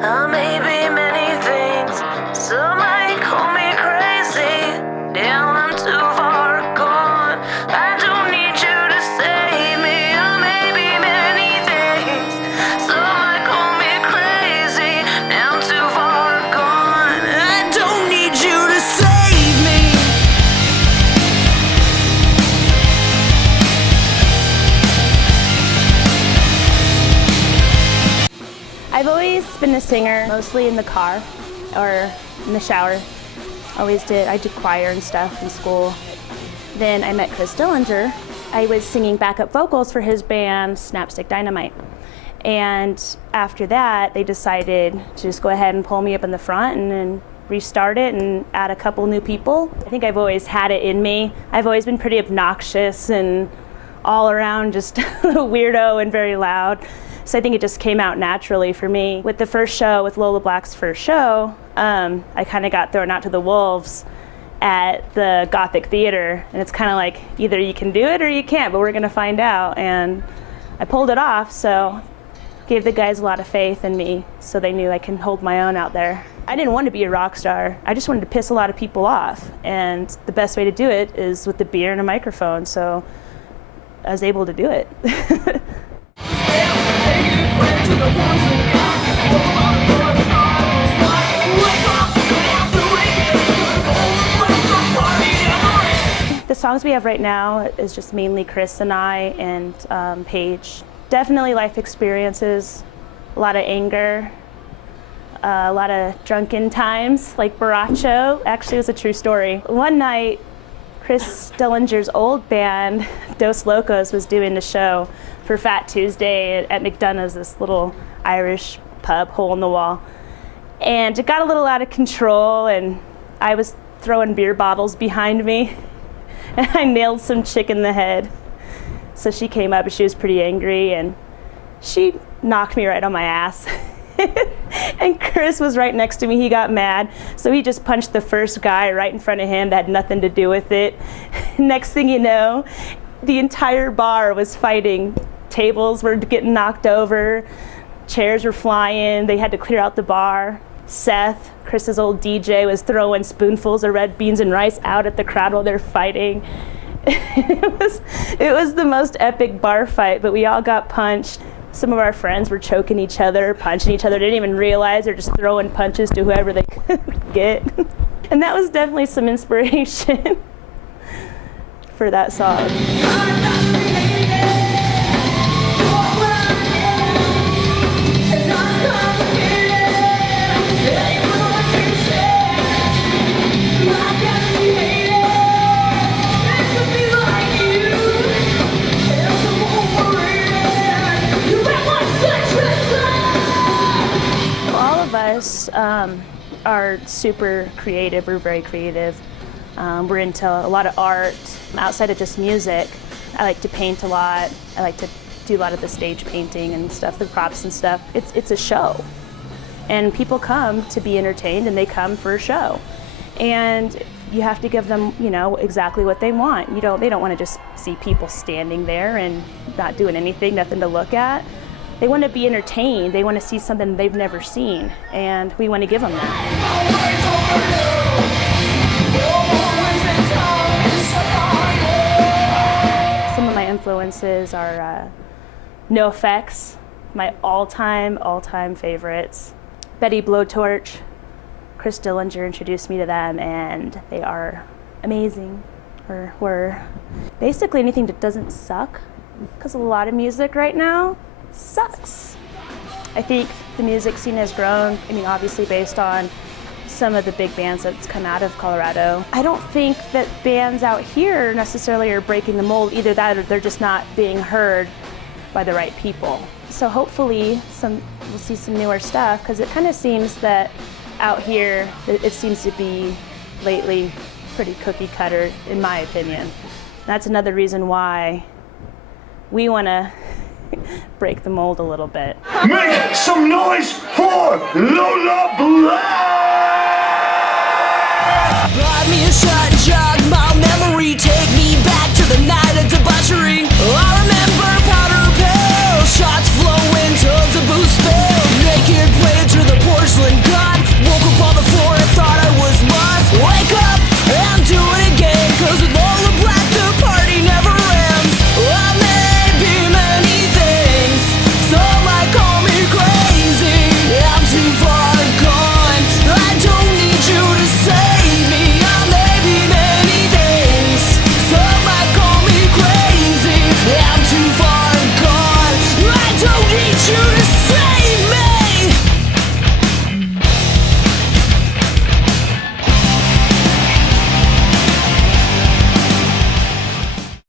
I may be many things. Some might call me crazy. Damn, I'm too far gone. I don't need you to save me. I may be many things. Some might call me crazy. Now I'm too far gone. I don't need you to save me. I've always been a singer, mostly in the car or in the shower. Always did. I did choir and stuff in school. Then I met Chris Dillinger. I was singing backup vocals for his band, Snapstick Dynamite. And after that, they decided to just go ahead and pull me up in the front and then restart it and add a couple new people. I think I've always had it in me. I've always been pretty obnoxious and all around just a weirdo and very loud. So I think it just came out naturally for me. With the first show, with Lola Black's first show, I kind of got thrown out to the wolves at the Gothic Theater. And it's kind of like, either you can do it or you can't, but we're gonna find out. And I pulled it off, so gave the guys a lot of faith in me, so they knew I can hold my own out there. I didn't want to be a rock star. I just wanted to piss a lot of people off. And the best way to do it is with the beer and a microphone, so I was able to do it. The songs we have right now is just mainly Chris and I and Paige. Definitely life experiences, a lot of anger, a lot of drunken times, like Borracho. Actually, it was a true story. One night, Chris Dillinger's old band, Dos Locos, was doing a show for Fat Tuesday at McDonough's, this little Irish pub, hole in the wall. And it got a little out of control, and I was throwing beer bottles behind me, and I nailed some chick in the head. So she came up, and she was pretty angry, and she knocked me right on my ass. And Chris was right next to me. He got mad, so he just punched the first guy right in front of him that had nothing to do with it. Next thing you know, the entire bar was fighting. Tables were getting knocked over, chairs were flying, they had to clear out the bar. Seth, Chris's old DJ, was throwing spoonfuls of red beans and rice out at the crowd while they're fighting. It was the most epic bar fight, but we all got punched. Some of our friends were choking each other, punching each other, didn't even realize they're just throwing punches to whoever they could get. And that was definitely some inspiration for that song. Are super creative. We're very creative. We're into a lot of art. Outside of just music, I like to paint a lot. I like to do a lot of the stage painting and stuff, the props and stuff. It's a show. And people come to be entertained, and they come for a show. And you have to give them, you know, exactly what they want. They don't want to just see people standing there and not doing anything, nothing to look at. They want to be entertained. They want to see something they've never seen, and we want to give them that. Some of my influences are No Effects, my all-time favorites. Betty Blowtorch, Chris Dillinger introduced me to them, and they are amazing. Or basically anything that doesn't suck, because a lot of music right now sucks. I think the music scene has grown, I mean, obviously based on some of the big bands that's come out of Colorado. I don't think that bands out here necessarily are breaking the mold, either that or they're just not being heard by the right people. So hopefully we'll see some newer stuff, because it kind of seems that out here, it seems to be lately pretty cookie cutter, in my opinion. That's another reason why we want to break the mold a little bit. Make some noise for Lola Black!